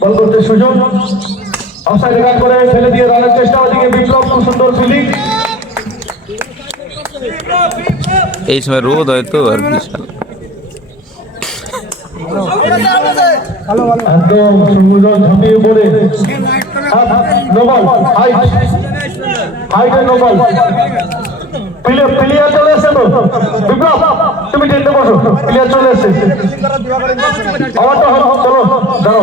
বল করতে সুযোগ offside run করে ফেলে দিয়ে রানের চেষ্টা, ওদিকে বিপ্লব খুব সুন্দর ফিল্ডিং। এই সময় রোদ হয়তো আর বিশাল একদম সুন্দর ঝাঁপিয়ে পড়ে নোবল হাইটে নোবল প্লেয়ার চলে এসছে তো বিপ্লব, তুমি টেন্টে বসো, প্লেয়ার চলে এসছে। চলো দাঁড়াও,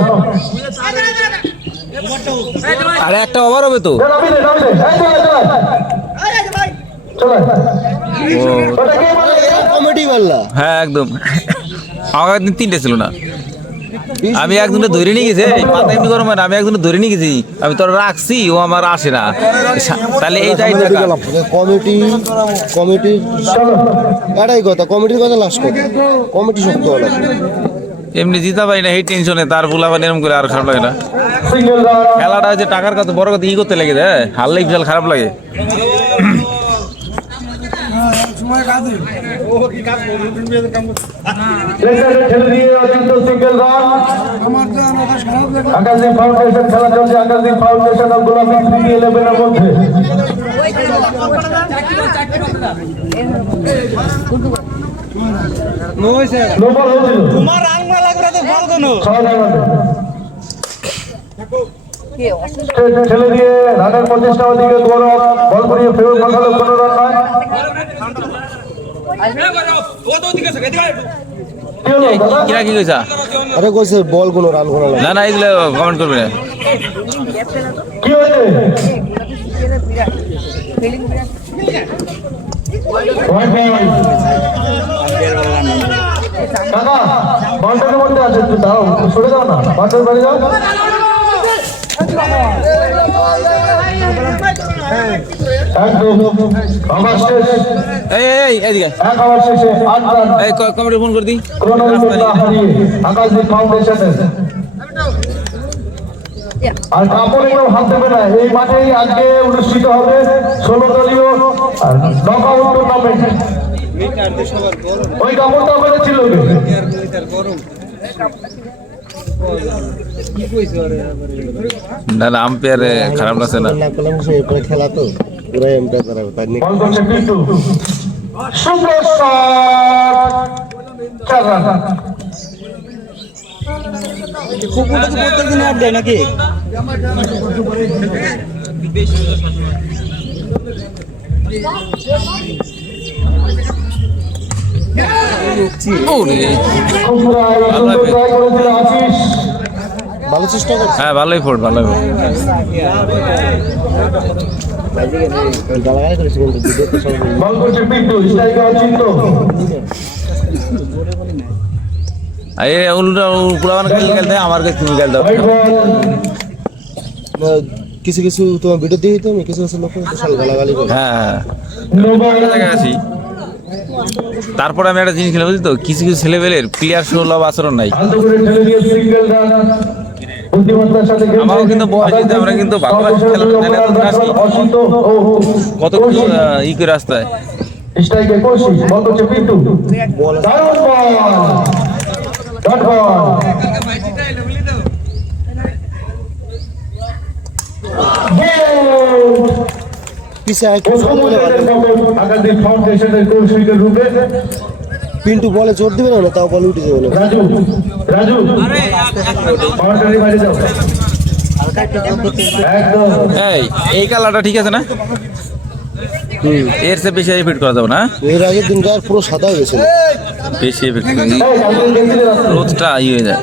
আরে একটা ওভার হবে তো। কমেডি মারলা। হ্যাঁ একদম, আমার একদিন তিনটে ছিল না, আমি একজনে ধরে নিয়ে গেছি। মাথা এমনি গরম হয় না, আমি একজনে ধরে নিয়ে গেছি, আমি তোর রাখছি, ও আমার আসে না, তাহলে এই দায়িত্ব কমিটি এটাই কথা, কমিটির কথা লাস্ট কথা, কমিটি শক্ত হলো। এমনি জিতা পাই না এই টেনশনে, তার বুলাবান এরকম করে আর খারাপ লাগে না। খেলাটা হচ্ছে টাকার কাছে বড় কথা, ই করতে লেগে যায়, হারলেই বিশাল খারাপ লাগে। আকাশদ্বীপ ফাউন্ডেশন খেলা চলছে, আকাশদ্বীপ ফাউন্ডেশন ও গোলাপী 311 এর মধ্যে। ছেলে দিয়ে রানের প্রচেষ্টা, ওদিকে বল করিয়ে ফেরত পাঠালো, কোনো রান নয়। কিরা কি কইছা? আরে কইছে বল কোনো রান করা লাগে না না, এইগুলো কমেন্ট করবে না। কি হয়েছে? কাকা বাউন্ডারির মধ্যে আছে, একটু দাও, সরে যাও না, বাউন্ডারি বাড়ি যাও। আকাশদ্বীপ ফাউন্ডেশনের আর কাপড়ে কেউ হাত দেবে না। এই মাঠেই আজকে অনুষ্ঠিত হবে 16 দলীয় নকআউট টুর্নামেন্ট। ওই কাপড়টা বেড়েছিল না না, আম্পায়ারে খারাপ লাগছে না। খেলা তো পুরো এমপ্লয় করা তাই নি। বল করছে পিন্টু, সুপার শট, 4 রান। কুকুরটা তো প্রত্যেকদিন অ্যাড দেয় নাকি? ভালো চেষ্টা করছে। হ্যাঁ ভালোই ফোর্ট, ভালোই ফোর্ট। গালাগালি করেছে কিন্তু ভিডিওতে সব বল করছে পিন্টু, স্ট্রাইকার অচিন্ত। আরে উল্টা পুরানো খেলতে আমার কাছে তুমি খেলতে কিছু কিছু তোমার ভিডিও দিয়ে দিতাম, কিছু কিছু লোক বিশাল গালাগালি করে। হ্যাঁ জায়গায় আছি। তারপরে আমি একটা জিনিস খেলে বুঝলি তো, কিছু কিছু ছেলেবেলের প্লেয়ার সুলভ আচরণ নাই। আমারও কিন্তু বয়স হয়েছে, আমরা কিন্তু ভালোবাসি খেলা, কত ই করে রাস্তায় স্ট্রাইকে কোশিশ, বল করছে পিন্টু, দারুণ বল, ডট বল। আকাশদ্বীপ ফাউন্ডেশনের কৌশিকের রূপে পিন্টু বলে জোর দিবে না, তাও বলে উঠে যাবে। রাজু বাউন্ডারি বাইরে যাও একদম। এই কালারটা ঠিক আছে না? এর চেয়ে বেশি এফেক্ট করা যাবে না? এর আগের দিন গায়ের পুরো সাদা হয়ে গেছিল, বেশি এফেক্ট রোদটা ই হয়ে যায়।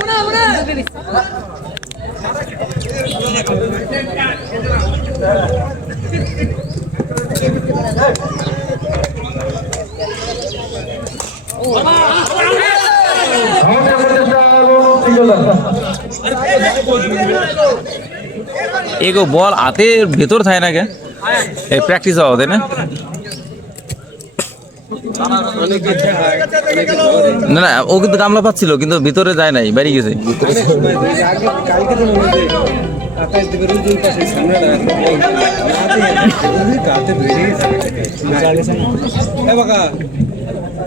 এগো বল হাতের ভেতর থাকে না কে? এই প্র্যাকটিস হওয়া তাই না? না না, ও কিন্তু গামলা পাচ্ছিল, কিন্তু ভিতরে যায় নাই, বাইরে গেছে।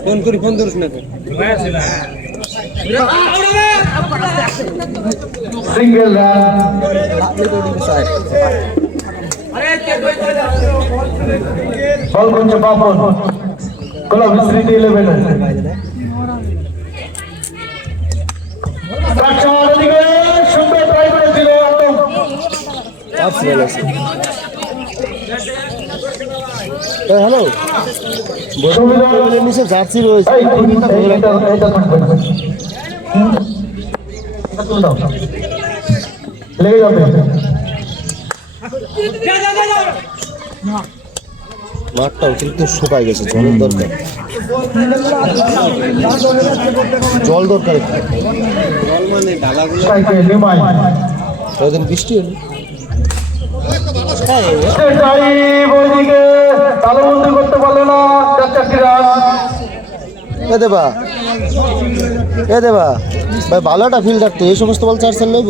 ফোন করি, ফোন ধরিস না। সিঙ্গেল রান বল করছে পাপন গোলাপ স্মৃতি 11 সুন্দর ট্রাই করেছিল হ্যালো নিচে জার্সি রয়েছে লেগে যাবে মাঠটাও কিন্তু শুকায় গেছে, জলের দরকার, জল দরকার। কদিন বৃষ্টি হলো, করতে পারলো না। এ দেবা ভাই ভালো একটা ফিল্ডার তো, এই সমস্ত বল 4 নেব।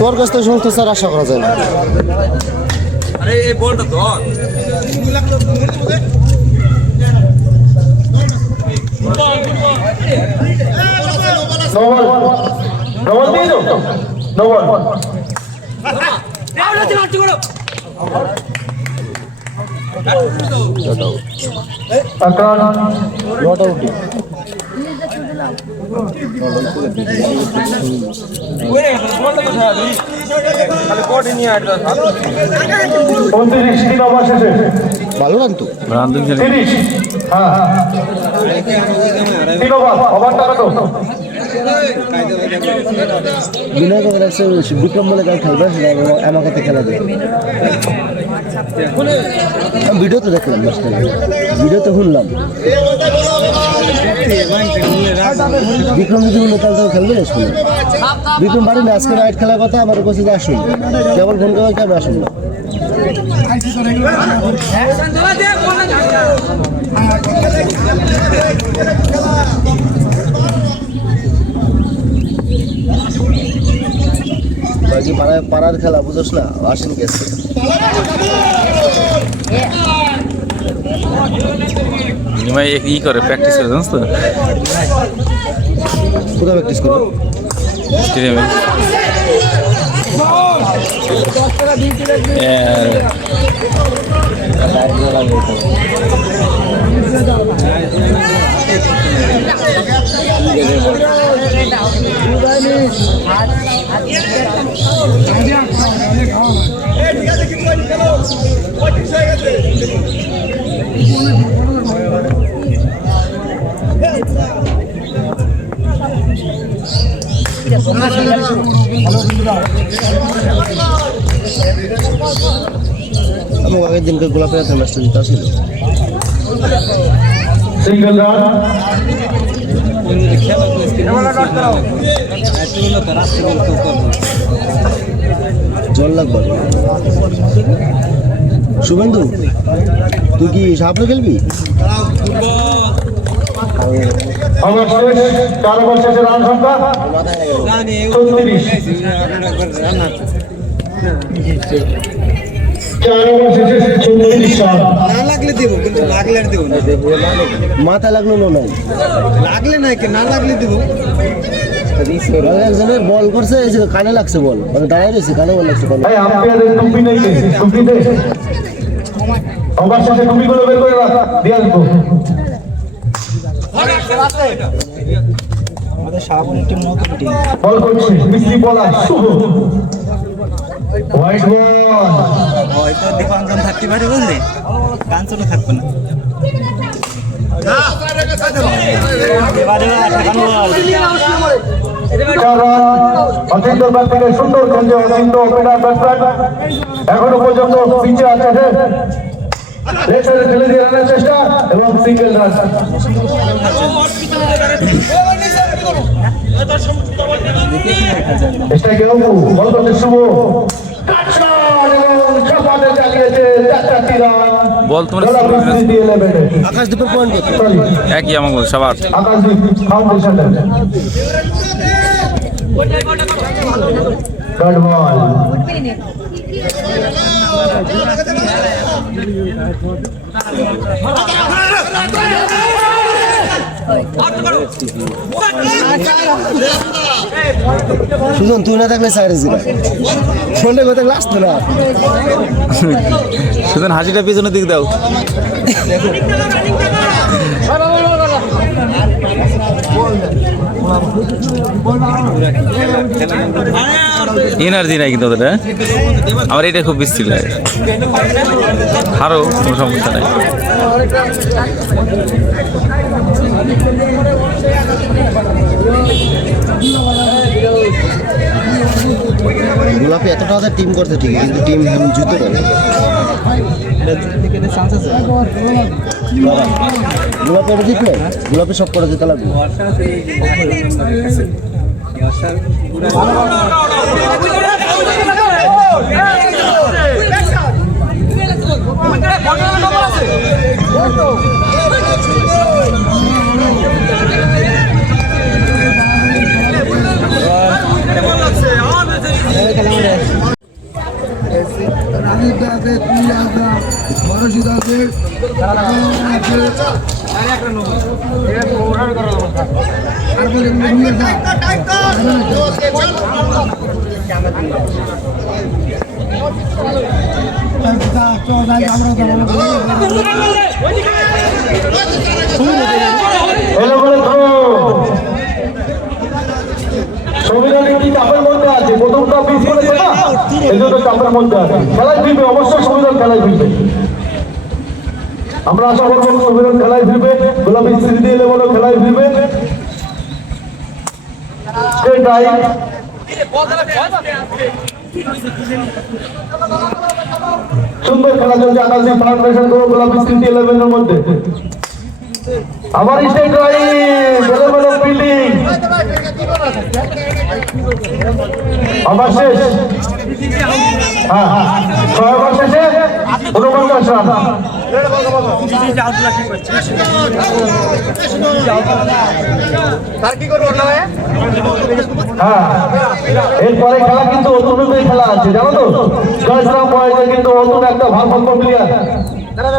তোর কাছ থেকে সমস্ত স্যার আশা করা যায় না। ভালো রান তো, বিক্রম বলে কাল খেলবে, আমার কাছে খেলা যায়। ভিডিওতে দেখলাম, ভিডিওতে শুনলাম বিক্রম যদি বললো তাহলে খেলবে না স্কুলে। বিক্রম বাড়ি না, আজকে রাইট খেলার কথা আমার কাছে আসুন, কেবল ফোন করে কেমন আসুন না। পাড়ার খেলা বুঝোস না, আসেন গেছে ই করে প্র্যাকটিস করে, জানিস তো? কোথায় প্র্যাকটিস করো? স্টেডিয়ামে। আমি আগের দিনকে গোলাপের হাতে ম্যাচটা দিতে আসিল। জল লাগবে। শুভেন্দু, তুই কি সাপড়ে খেলবি? মাথা লাগলো নাই, লাগলে নাই, না লাগলে দিব। একজনের বল করছে, কানে লাগছে বল, মানে দাঁড়ায় রয়েছে, কানে বল লাগছে। বল করছে মিস্ত্রি বলা শুভ হোয়াইট বল, হয়তো দীপাঞ্জন থাকতে পারে, বুঝলি, কাঞ্চনও থাকবে না। সুন্দর খেলছে অচিন্ত ওপেনার ব্যাটসম্যান, এখনো পর্যন্ত পিচে আছে, ঠেলে দিয়ে রানের চেষ্টা এবং সিঙ্গেল রান। বল করছে শুভ, বল তোমরা আকাশদ্বীপের পয়েন্ট একই আমাকে সবার। Akashdeep foundation dot ball. Sujan তুই না থাকলে সাইডে ছিল ফোনটা কথা আসতো না সুতরাং হাসিটা পেছনের দিক দাও। এনার্জি নাই কিন্তু ওদের, আমার এটা খুব বিশ্রী লাগে। আরো কোনো সমস্যা নাই। গোলাপি এতটা ওদের টিম করছে ঠিক কিন্তু টিম জুতো না গোলাপি এটা ঠিক নেই গোলাপি সব করে দিতে লাগবে চাপের মধ্যে আছে, প্রথমটা পিস করেছে না, এই জন্য চাপের মধ্যে আছে। খেলায় ফিরবে, অবশ্যই সংবিধান খেলায় ফিরবে। আমরা আশা করবো সংবিধান খেলায় ফিরবে, গোলাপি স্মৃতি এলে বলো খেলায় ফিরবে। সুন্দর খেলা চলছে আকাশী ফাউন্ডেশন করবো গোলাপি স্মৃতি 11 এর মধ্যে। আবার স্টেট রাইট ফিল্ডিং আবার শেষ। হ্যাঁ 6 ওভার শেষে 49 রান। হ্যাঁ এরপরে খেলা কিন্তু অতনুদের খেলা আছে জানো তো, জয়শ্রাম বয়েজে কিন্তু অতনু একটা ভারপ্রাপ্ত প্লেয়ার,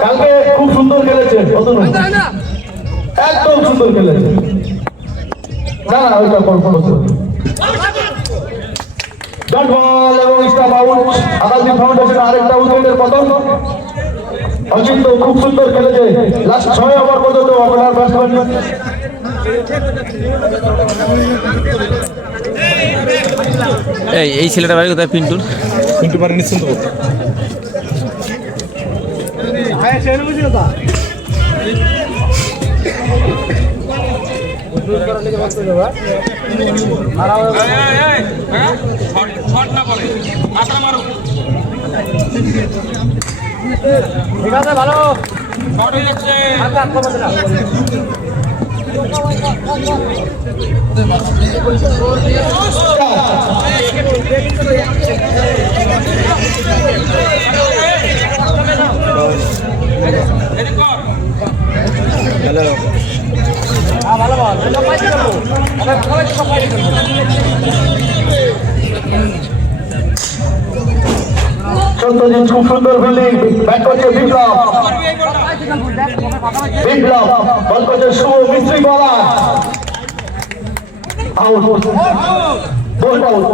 কালকে খুব সুন্দর খেলেছে অতনু, একদম সুন্দর খেলেছে। না না ওইটা কনফার্ম ডট বল এবং স্টাম্প আউট। আকাশী ফাউন্ডেশন আরেকটা উইকেটের পতন। অচিন্ত খুব সুন্দর খেলেছে, লাস্ট 6 ওভার পর্যন্ত ওপেনার ব্যাটসম্যান। এই ছেলেটা বাড়ি কোথায়? পিন্টুর বাড়ি নিশ্চিন্ত। ঠিক আছে ভালো সত্যজিৎ খুব সুন্দর ফিল্ডিং, ব্যাট করছে বিপ্লব, বিপ্লব বল করছে শুভ মিস্ত্রি, বলার আউট, বল আউট।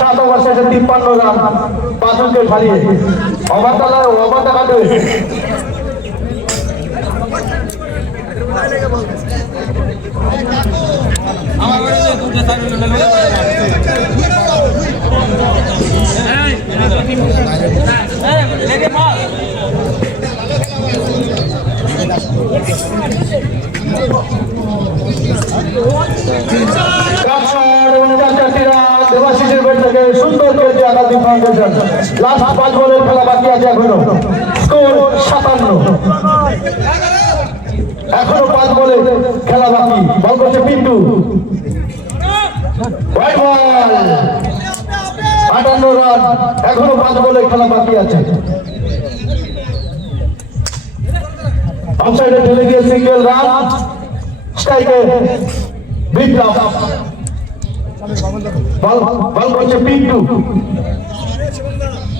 7 ওভার শেষে 53 রান, 5 উইকেট হারিয়ে ওভার টাকাতে দেবাশিসের ব্যাট থেকে সুন্দর খেলছে আকাশী ফাউন্ডেশন। লাস্ট 5 বলের খেলা বাকি আছে এখনো, স্কোর 57। এখনো 5 বলে খেলা বাকি, বল করছে পিন্টু, হোয়াইট বল 58 রান, এখনো 5 বলে খেলা বাকি আছে। অফসাইডে ঢেলে গিয়ে সিঙ্গেল রান, স্ট্রাইকে বিপ্লব বল করছে পিন্টু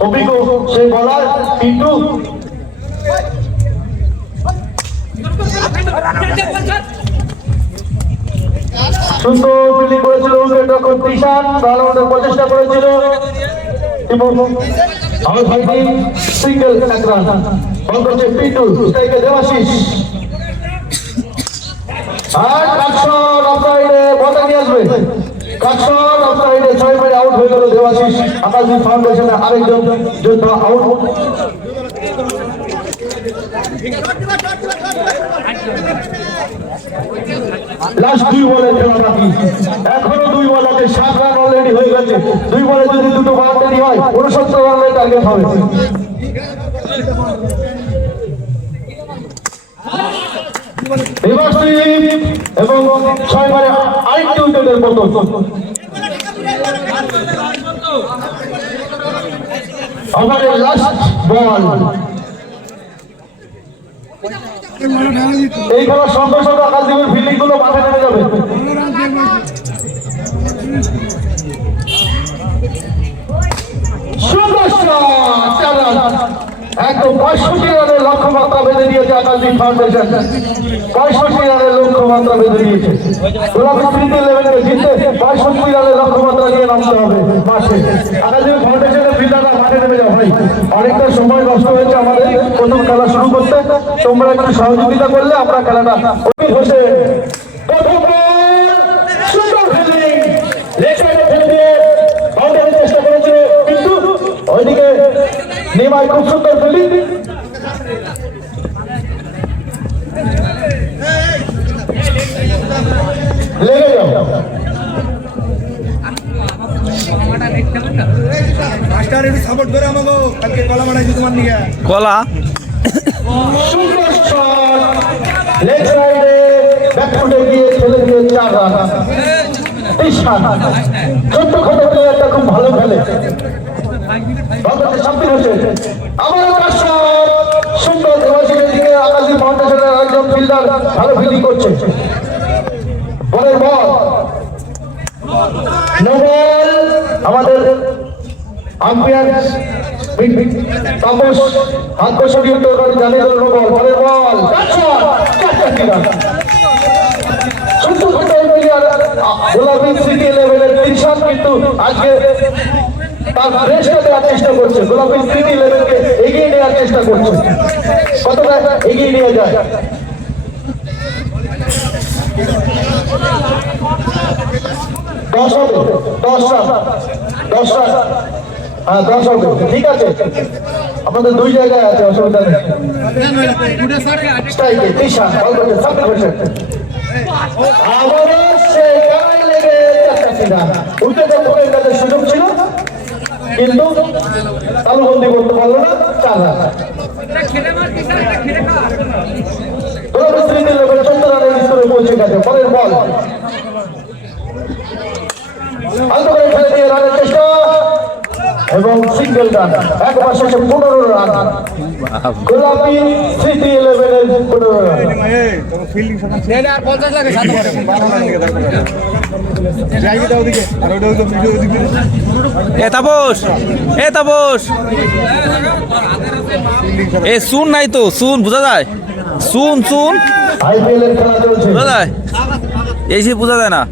অভিজ্ঞ সেই বলার পিন্টু সুন্দর ফিল্ডিং করেছিল উইকেট রক্ষক কৃষাণ ভালো মতো প্রচেষ্টা করেছিল এবং আমার ভাইটি সিঙ্গেল এক রান বল করছে পিন্টু স্ট্রাইকে দেবাশিস আর কাটশট অফসাইডে বলটা নিয়ে আসবে কাটশট অফসাইডে 6 বারে আউট হয়ে গেল দেবাশিস আকাশদীপ ফাউন্ডেশনে আরেকজন যোদ্ধা আউট লাস্ট 2 বলে খেলা বাকি এখনো 2 বল আছে 7 রান অলরেডি হয়ে গেছে 2 বলে যদি দুটো বাউন্ডারি হয় 69 রানের টার্গেট হবে এবং 6 বারে আরেকটি উইকেটের পতন আমাদের লাস্ট বল এই খেলার সঙ্গে সঙ্গে আকাশদ্বীপের ফিল্ডিং গুলো মাঠে নেমে যাবে সুন্দর শট একদম 65 রানের লক্ষ্যমাত্রা বেঁধে দিয়েছে আকাশদ্বীপ ফাউন্ডেশন 65 রানের লক্ষ্যমাত্রা বেঁধে দিয়েছে গোলাপী স্মৃতি 11কে জিততে 65 রানের লক্ষ্যমাত্রা নিয়ে নামতে হবে মাঠে আকাশদ্বীপ ফাউন্ডেশনের ফিল্ডাররা মাঠে নেমে যাও ভাই অনেকটা সময় নষ্ট হয়েছে আমাদের প্রথম খেলা শুরু করতে তোমরা একটু সহযোগিতা করলে আমরা খেলাটা বসে প্রথম সুন্দর ফিল্ডিং লেগ সাইডে ফেলে দিয়ে বাউন্ডারির চেষ্টা করেছে কিন্তু ওইদিকে নিমাই খুব সুন্দর ফিল্ডিং লেগে যাও মাস্টার একটু সাপোর্ট করে আমাকে কালকে কলা মারাইছি তোমার নিয়ে কলা সুন্দর শট লেগ সাইডে ব্যাক ফুটে গিয়ে খেলে দিয়ে 4 রান ঈশান ছোট্ট ছোট প্লেয়ারটা খুব ভালো খেলে বাংলাদেশ শান্তি হয়েছে আমার কাছে সুন্দর দেওয়াশিসের দিকে আকাশদ্বীপ ফাউন্ডেশনের একজন ফিল্ডার ভালো ফিল্ডিং করছে বলের বল নোবেল আমাদের আম্পায়ার তাপস হাত সরিয়ে জানিয়ে দিল নোবেল বলের বল ছোট্ট ছোট প্লেয়ার গোলাপী সিটি লেভেলের তিনশান কিন্তু আজকে তার রেস্টটা দেওয়ার চেষ্টা করছে গোলাপী স্মৃতি লেভেলকে এগিয়ে নেওয়ার চেষ্টা করছে কতটা এগিয়ে নিয়ে যায় 10 হবে 10 রান হ্যাঁ 10 হবে ঠিক আছে আমাদের 2 জায়গায় আছে অসুবিধা নেই স্ট্রাইকে তিশান বল করছে সামনে বসে আবারও সেই গায়ে লেগে উইকেটে পড়ে গেলে সুযোগ ছিল কিন্তু তালুবন্দি করতে পারলো না 4 রান গোলাপী স্মৃতি লেভেলে 14 রানের স্তরে পৌঁছে গেছে পরের বল আলতো করে ফেলে দিয়ে রানের চেষ্টা এবং সিঙ্গেল রান একবার শেষে 15 রান গোলাপী স্মৃতি লেভেলের 15 রান ফিল্ডিং আর 50 লাগে সাথে যাইবি দাও দিকে আর ওটা ভিডিও দিকে এ তাপস এ শুন নাই তো শুন বোঝা যায় শুন আইপিএল এর খেলা চলছে বোঝা যায় এই সে বোঝা যায় না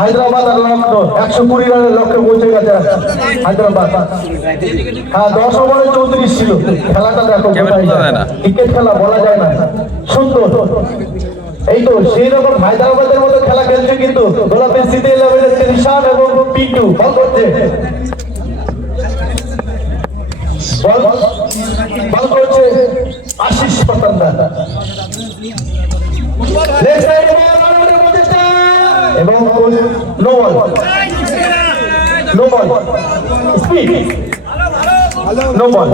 হায়দ্রাবাদ আর লখনৌ 120 রানের লক্ষ্যে পৌঁছে গেছে হায়দ্রাবাদ হ্যাঁ 10 ওভারে 34 ছিল খেলাটা দেখো ক্রিকেট খেলা বলা যায় না সুন্দর এই তো সেই রকম হায়দ্রাবাদের মতো খেলা খেলছে কিন্তু গোলাপী স্মৃতি লেভেলের তিশান এবং পিন্টু বল করছে বল করছে আশিস পতন্দা লেগ সাইডে এবং no ball speed no ball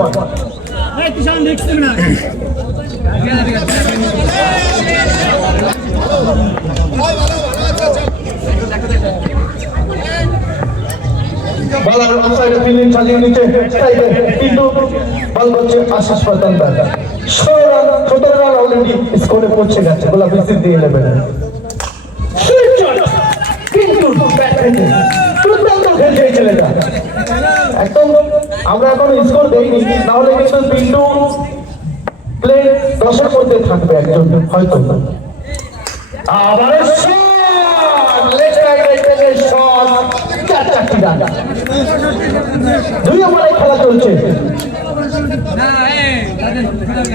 বলার অফসাইডে ফিল্ডিং চালিয়ে নিচ্ছে কিন্তু বল করছে Ashis Patanda 16 run 17 run already স্কোরে পৌঁছে গেছে গোলাপি সিটি 11 কিন্তু দুর্দান্ত খেলছে এই ছেলেটা একদম আমরা এখন স্কোর দেইনি তাহলে কিন্তু পিন্টু প্লে 10-এর মধ্যে থাকবে একজন হয়তো আবার লেগ রাইট থেকে শট চারটি রান 2 ওভারে খেলা চলছে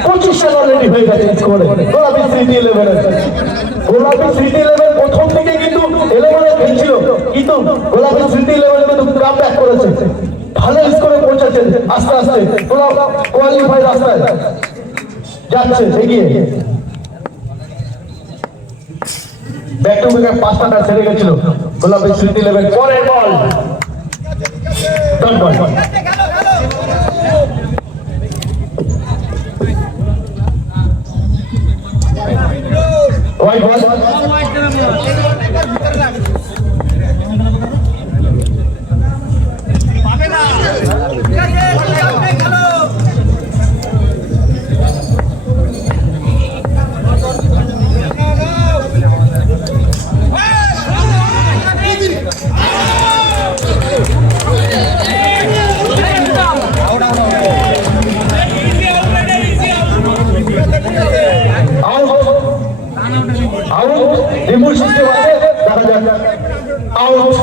25 রান অলরেডি হয়ে গেছে স্কোরে গোলাপি সিটি 11 গোলাপি সিটি 11 প্রথম থেকে কিন্তু 11 খেলছিল কিন্তু গোলাপি সিটি 11 কিন্তু কামব্যাক করেছে ভালো স্কোরে পৌঁছেছে আস্তে আস্তে কোয়ালিফাই রাস্তায় যাচ্ছে এগিয়ে ব্যাক টু ব্যাক 5টা রান ছেড়ে গেছিল গোলাপি সিটি 11 পরের ball dot ball White ball. Remove system আছে দেখা যাক আউট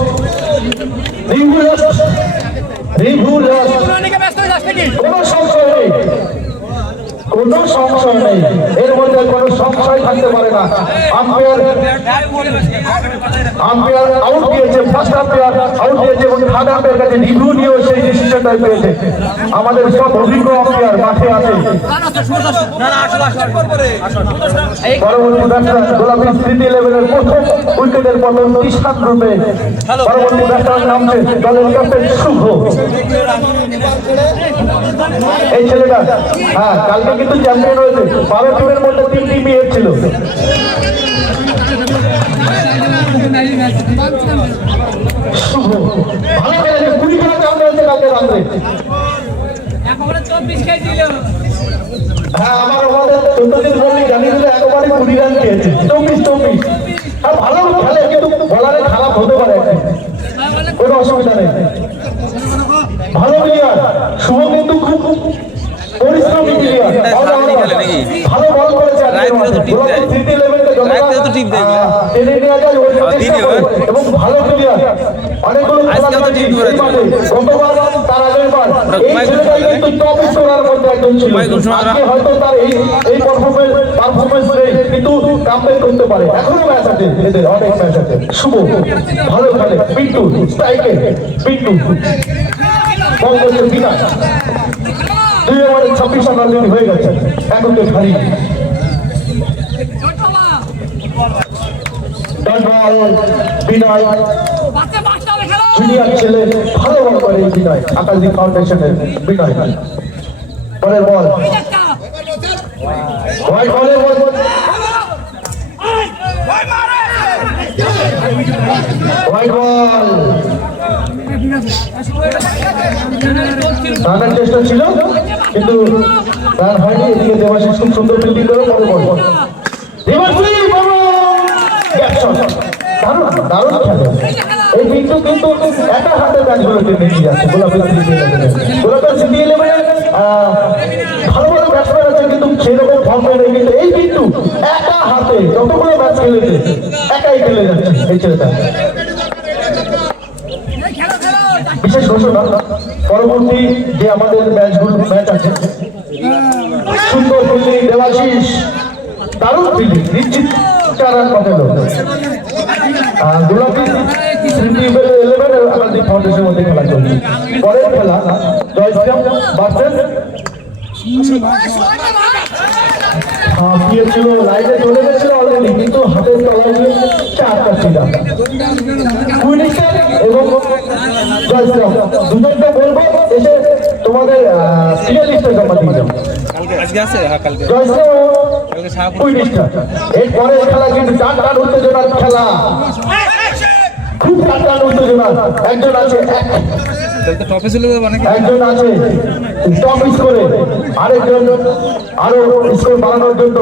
রিমুভ কোনো সংশয় নেই কোনো সংশয় নেই এর মধ্যে কোনো সংশয় থাকতে পারে না আম্পায়ার আউট দিয়েছে ফার্স্ট আম্পায়ার আউট দিয়েছে এবং থার্ড আম্পায়ার কাছে রিভিউ নিয়েও সেই ডিসিশনটা পেয়েছে আমাদের সব অভিজ্ঞ আম্পায়ার মাঠে আছে পরবর্তী ব্যাটসম্যান গোলাপি সিটি 11 এর প্রথম উইকেটের পর তিশান রূপে পরবর্তী ব্যাটসম্যান নামছে দলের ক্যাপ্টেন শুভ এই ছেলেটা হ্যাঁ কালকে কিন্তু চ্যাম্পিয়ন হয়েছে 12 টিমের মধ্যে 3 টিমই ছিল শুভ ভালো খেলেছে 20 খেলা চালু হয়েছে কালকে রাত্রে হ্যাঁ আমার আমাদের 14 দিন বললি জানি দিলে একেবারে 20 রান খেয়েছে 24 আর ভালো খেলে কিন্তু বলারে খারাপ হতে পারে কোনো অসুবিধা নেই ভালো প্লেয়ার শুভ কিন্তু খুব পরিশ্রমী প্লেয়ার ভালো বল করেছে এবং ভালো প্লেয়ার অনেকগুলো গতবার তার আগের বার কিন্তু টপ স্কোরার মধ্যে একজন ছিল হয়তো তার এই পারফরমেন্স কিন্তু কামব্যাক করতে পারে এখনো ম্যাচ আছে এদের অনেক ম্যাচ আছে শুভ ভালো খেলে পিন্টু স্ট্রাইকে পিন্টু বল করছে বিনাশ 2 ওভারে 26 রান অলরেডি হয়ে গেছে এখন তো খালি ডট বল বিনয় জুনিয়র ছেলে ভালো বল করে বিনয় আকাশদ্বীপ ফাউন্ডেশনের বিনয় পরের বল হোয়াইট বলের বল হোয়াইট বল রানের চেষ্টা ছিল কিন্তু রান হয়নি এদিকে দেবাশিস খুব সুন্দর ফিল্ডিং করে পরে বল দারুণ খেলে এই কিন্তু একা হাতে ম্যাচগুলোকে নিয়ে যাচ্ছে গোলাপের সিটি 11 ভালো ভালো ব্যাটসম্যান আছে কিন্তু সেরকম ফর্মে নেই কিন্তু এই কিন্তু একা হাতে যতগুলো ম্যাচ খেলেছে একাই খেলে যাচ্ছে এই ছেলেটা বিশেষ ঘোষণা পরবর্তী যে আমাদের ম্যাচ আছে সুন্দর ফিল্ডিং দেবাশিস দারুণ ফিল্ডিং নিশ্চিত 4 রান পাঠালো গোলাপি সিটি 11 আকাশদ্বীপ ফাউন্ডেশনের মধ্যে খেলা চলছে পরের খেলা জয়শ্রীরাম ভার্সেস ছিল লাইনে চলে গেছিল অলরেডি কিন্তু হাতের তলায় নিয়ে 4টা ছিল কুইনিস্টার এবং জয়শ্রীরাম দুজনকে বলবো এসে তোমাদের সিরিয়াল লিস্টে জমা দিয়ে যাও জয়শ্রীরাম কুইনিস্টার এর পরের খেলা কিন্তু 4 রান উত্তেজনার খেলা খুব 4 রান উত্তেজনা একজন আছে তো টপে ছিল অনেক একজন আছে টপ স্কোরে, আরেকজন আরো স্কোর বাড়ানোর জন্য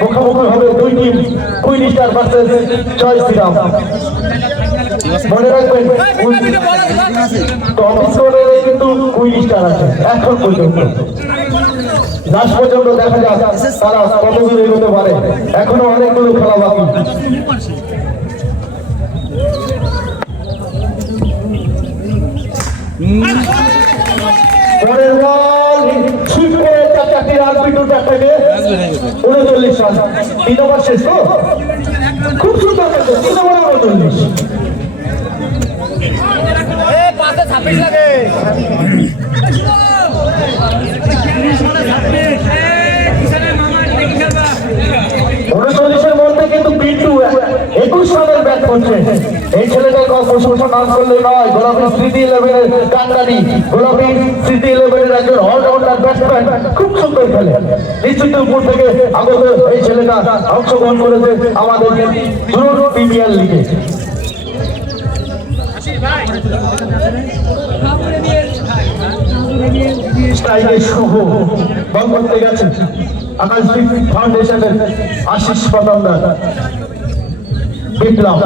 মুখোমুখি হবে দুই টিম, কুইন স্টার ভার্সেস জয় শ্রীরাম। মনে রাখবেন টপ স্কোরে কিন্তু কুইন স্টার আছে এখন পর্যন্ত। লাস্ট পর্যন্ত দেখা যাক তারা কত দূর এগোতে পারে, এখনো অনেকগুলো খেলা বাকি। পরের বল সুইপ করে চারটি রান, পিটু চারটাকে 39 রান। 3 ওভার শেষ তো খুব সুন্দর খেলছে, 3 ওভারে 39। উনচল্লিশের মধ্যে কিন্তু পিন্টু 21 রানের ব্যাট করছে। এই ছেলেটার প্রশংসা নাম করলে নয়, গোলাপী স্মৃতি 11-এর কান্ডানি, গোলাপী স্মৃতি 11-এর একজন অলরাউন্ডার ব্যাটসম্যান, খুব সুন্দর খেলে। নিশ্চিত উপর থেকে আগত এই ছেলেটা অংশগ্রহণ করেছে আমাদের প্রিমিয়ার লিগে। শুভ বল করতে গেছে আকাশ ফাউন্ডেশনের আশিস পতনদার। বিপ্লব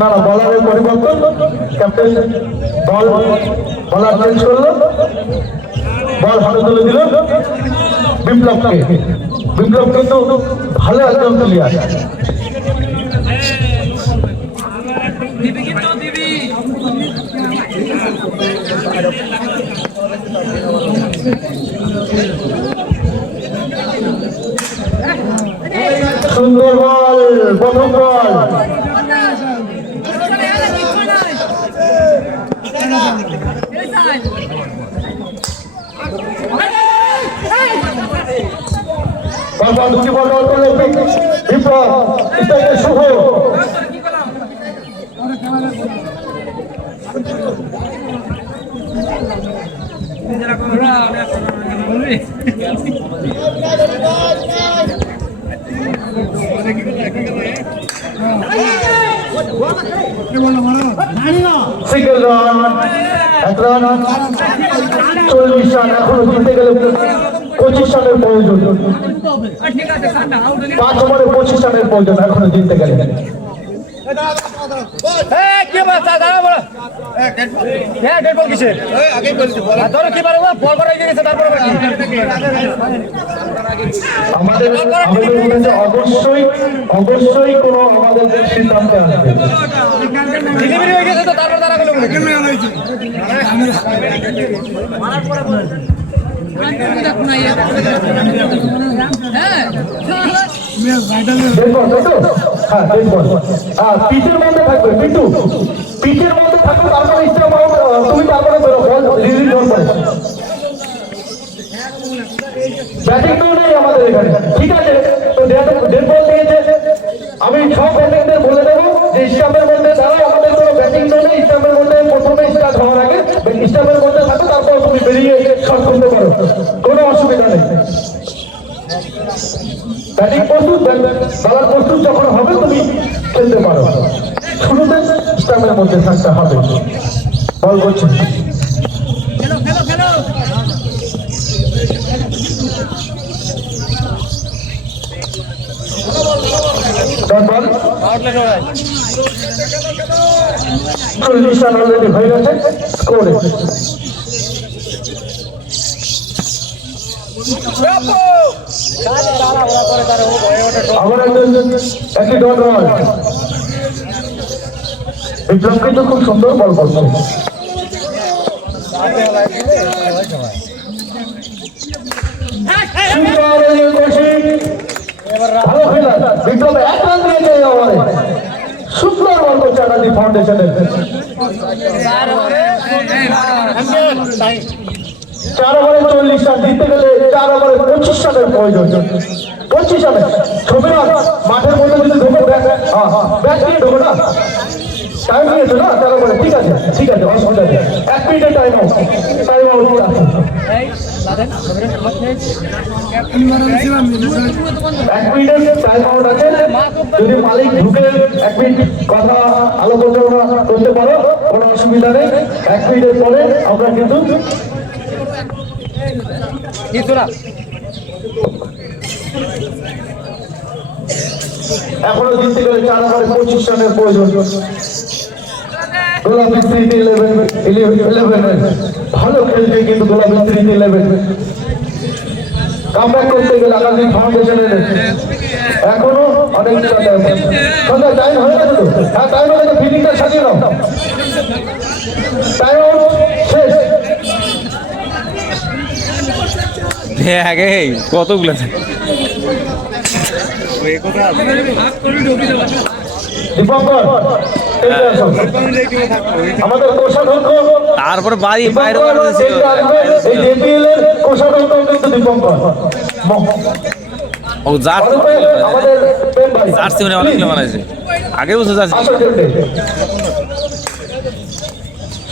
না বলারের পরিবর্তন, ক্যাপ্টেন বলার চেঞ্জ করলো, বল হাতে তুলে দিল বিপ্লবকে। বিপ্লব কিন্তু ভালো একজন প্লেয়ার। সুন্দর বল, প্রথম বল। দুটি বল করলে বিপ্লব, শুভ সিঙ্গেল রান, 1 রান, 40 রান। এখনো জিততে গেলে 25 রানের প্রয়োজন, 5 ওভারে 25 রানের প্রয়োজন এখনো জিততে গেলে। আমাদের অবশ্যই কোনো আমাদের সিদ্ধান্তে আসবে। পিচের মধ্যে থাকবে পিন্টু, পিচের মধ্যে থাকবে, তারপরে ইচ্ছা তুমি তারপরে রিলিজ করে ব্যাটিং তো নেই আমাদের এখানে, ঠিক আছে? তো ডেড বল দিয়েছে, আমি সব ব্যাটিংদের বলে দেবো যে স্টাম্পের মধ্যে দাঁড়াও, আমাদের কোনো ব্যাটিং তো নেই। স্টাম্পের মধ্যে প্রথমে স্টার্ট হওয়ার আগে স্টাম্পের মধ্যে থাকো, তারপর তুমি বেরিয়ে শট করতে পারো, কোনো অসুবিধা নেই। ব্যাটিং প্রস্তুত, বলার প্রস্তুত যখন হবে তুমি খেলতে পারো, শুরুতে স্টাম্পের মধ্যে থাকতে হবে। বল করছে অলরেডি হয়ে গেছে স্কোরে। আবার একটি ডট বল। বিপ্লব কিন্তু খুব সুন্দর বল করছে। ভালো খেলার বিপ্লব 1 রান দিয়েছে ওভারে, সুন্দর বল করছে আকাশী ফাউন্ডেশনের। 4 ওভারে 40 রান, জিততে গেলে 4 ওভারে 25 রানের প্রয়োজন। 25 রানে ছবি রান মাঠের মধ্যে যদি ঢোকো, ব্যাট দিয়ে ঢোকো না, টাইম নিয়েছো না 4 ওভারে, ঠিক আছে ঠিক আছে, অসুবিধা নেই। 1 মিনিটের টাইম আউট, টাইম আউট। এক মিনিটের টাইম আউট আছে, যদি মালিক ঢুকে 1 মিনিট কথা আলোচনা করতে পারো, কোনো অসুবিধা নেই। 1 মিনিটের পরে আমরা কিন্তু এখনো জিততে গেলে 4 ওভারে 25 রানের প্রয়োজন। গোলাপি স্মৃতি 11 ভালো খেলছে কিন্তু গোলাপি স্মৃতি 11 কামব্যাক করতে গেলে আগামী ফাউন্ডেশনের এখনো অনেক সন্ধ্যা টাইম হয়ে গেছে তো। হ্যাঁ টাইম হয়ে গেছে, ফিল্ডিংটা সাজিয়ে নাও। টাইম আউট শেষ। আগে কতগুলো দীপঙ্কর আমাদের কোষাধ্যক্ষ, তারপরে বাড়ি বাইরে এই জেপিএল এর কোষাধ্যক্ষ কিন্তু দীপঙ্কর। ও আমাদের প্রেম ভাই। জার্সি মানে অনেকগুলো বানাইছে, আগের বছর জার্সি। আসো খেলতে।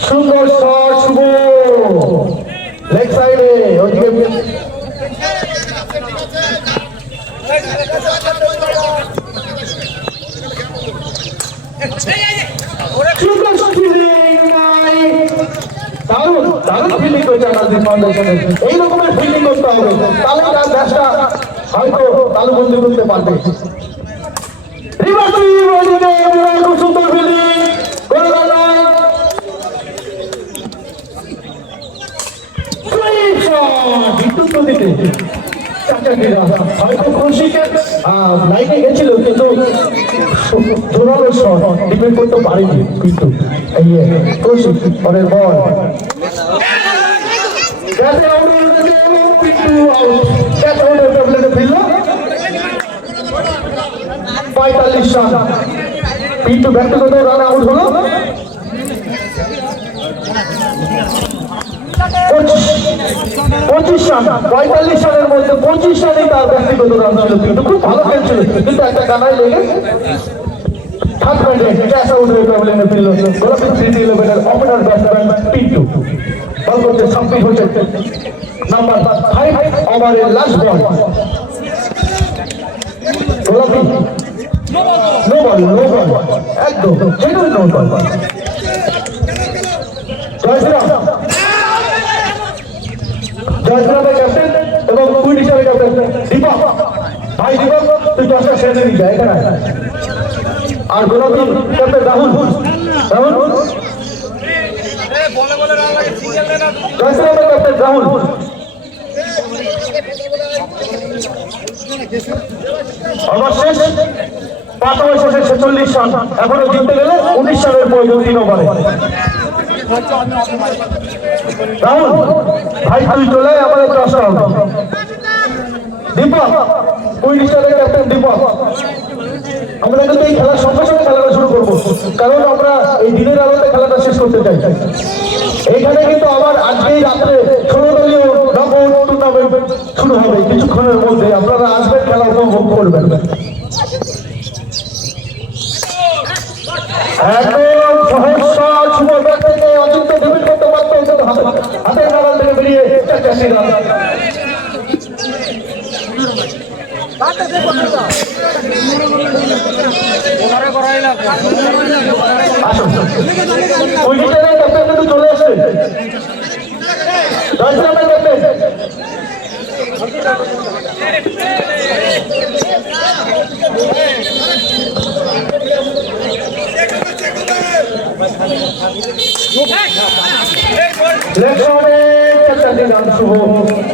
সুন্দর শট, শুভ লেগ সাইডে, ওদিকে দারুণ ফিল্ডিং করছে আমাদের ফাউন্ডেশনের। এই রকমের ফিল্ডিং করতে হবে, তাহলে তার ম্যাচটা হয়তো তালুবন্দি করতে পারবে। খুব সুন্দর ফিল্ডিং করে বিদ্যুৎ গতিতে হয়তো খুশিকে লাইনে গেছিল, কিন্তু জোরালো শট ডিপেন্ড করতে পারেনি। কিন্তু খুশি পরের বল 45 রান, কিন্তু ব্যক্তিগত রান আউট হলো 25 রান। 45 রানের মধ্যে 25 রানই তার ব্যক্তিগত রান ছিল, কিন্তু খুব ভালো খেলছিল, কিন্তু একটা কানায় লেগে থার্ড পয়েন্টে ক্যাচ আউট হয়ে প্যাভিলিয়নে ফিরল গোলাপি স্মৃতি 11 এর ওপেনার ব্যাটসম্যান পিন্টু। বল করতে সাব্বির হোসেন, নাম্বার 5 ওভারের লাস্ট বল। গোলাপি নো বল, একদম সেটাই নো বল। জয়শ্রীরামের ক্যাপ্টেন এবং কুইটিশারের ক্যাপ্টেন দীপক। ভাই দীপক, তুই 10টা সেরে নিবি এখানে। আর গোলাপি ক্যাপ্টেন রাহুল। জয়শ্রীরামের ক্যাপ্টেন রাহুল। অবশেষ 5 ওভার শেষে 46 রান, এখনো জিততে গেলে 19 রানের প্রয়োজন 3 ওভারে। রাহুল ভাই তুই চলে আমাদের 10টা হবে। দীপক, কুইটিশারের ক্যাপ্টেন দীপক, আমরা কিন্তু এই খেলার সঙ্গে সঙ্গে খেলাটা শুরু করবো, কারণ আমরা এই দিনের আলোতে খেলাটা শেষ করতে চাই। এইখানে কিন্তু আবার আজকেই রাত্রে 16 দলীয় নকআউট টুর্নামেন্ট শুরু হবে কিছুক্ষণের মধ্যে। আপনারা আসবেন, খেলা উপভোগ করবেন। একদম সহসা শুভ ব্যাট থেকে অচিন্ত ডিফিট করতে পারতো, হাতের নাগাল থেকে বেরিয়ে 84 রান। উইকেটের ক্যাপ্টেন কিন্তু চলে আসছে, জয়শ্রীরামের ক্যাপ্টেন।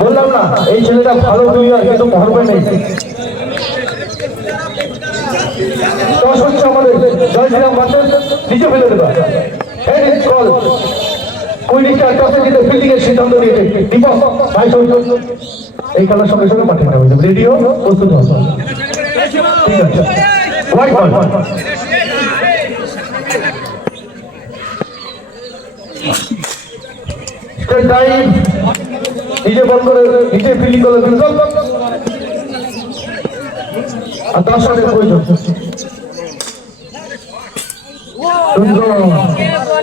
বললাম না এই ছেলেটা ভালো প্লেয়ার, কিন্তু মরবে নেই। টস হচ্ছে আমাদের, জয়শ্রীরাম বাচ্চা নিচে ফেলে দেবে। কুইটিশার টসে জিতে ফিল্ডিং এর সিদ্ধান্ত নিয়েছে দীপক ভাই। এই খেলার সঙ্গে সঙ্গে মাঠে মারা হয়ে যাবে, রেডিও প্রস্তুত হবে। ঠিক আছে, হোয়াইট বল। নিজে বল করে নিজে ফিল্ডিং করে কিন্তু আর 10 রানের প্রয়োজন।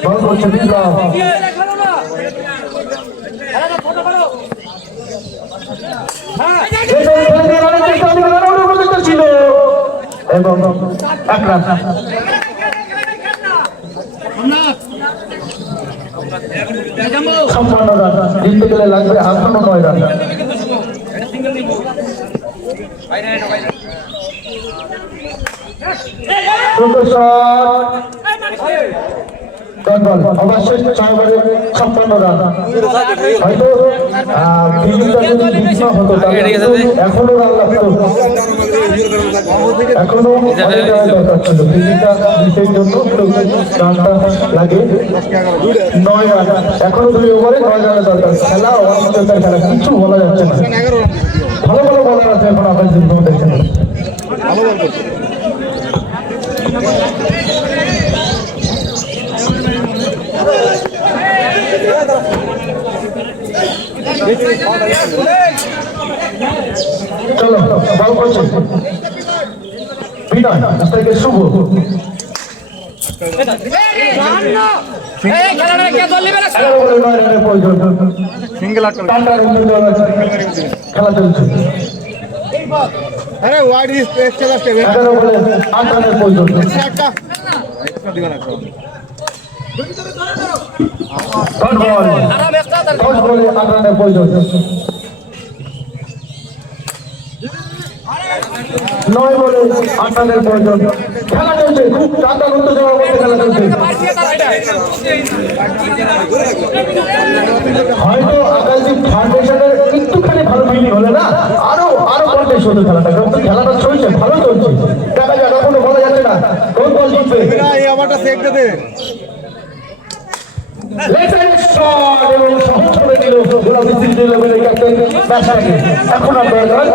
বল করছে এবং 1 রান। সম্পন্ন রান জিততে গেলে লাগবে 9 রান। সুন্দর শট, ডট বল, অবশ্যই 6 ওভারে 56 রান। হয়তো ফিল্ডিংটা যদি ঠিক না হতো তাহলে এখনো রান লাগতো, এখনো অনেক রান দরকার ছিল। ফিল্ডিংটা জিতের জন্য রানটা লাগে 9 রান। এখনো 2 ওভারে 9 রানের দরকার। খেলা অনিশ্চয়তার খেলা, কিছু বলা যাচ্ছে না। ভালো ভালো বলার আছে এখন আপনার জীবন দেখছেন। চলো বল করছে বিনয়, আজকে শুভ খেলা চলছে। 11 বলে 8 রানের প্রয়োজন। নয় বলে 8 রানের প্রয়োজন। খেলা চলছে, খুব টাকা করতে যাওয়ার মধ্যে খেলা চলছে। হয়তো আকাশদ্বীপ ফাউন্ডেশনের একটুখানি ভালো ফিল্ডিং হলে না আরো কন্টেস্ট হতো খেলাটা, কিন্তু খেলাটা চলছে, ভালো চলছে। দেখা যাক, এখনো বলা যাচ্ছে না কোন দল জিতবে। এবং সহজ করে দিল গোলাপি সিটি লেভেলের ক্যাপ্টেন ব্যাটসম্যানকে। এখন আর দরকার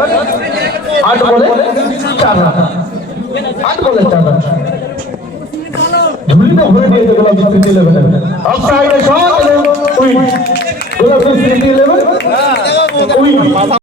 8 বলে 4 রান। 8 বলে 4 রান ঝুলিতে ভরে দিয়েছে গোলাপি সিটি লেভেলের। অফসাইডে শট এবং উইন, গোলাপি সিটি লেভেল উইন।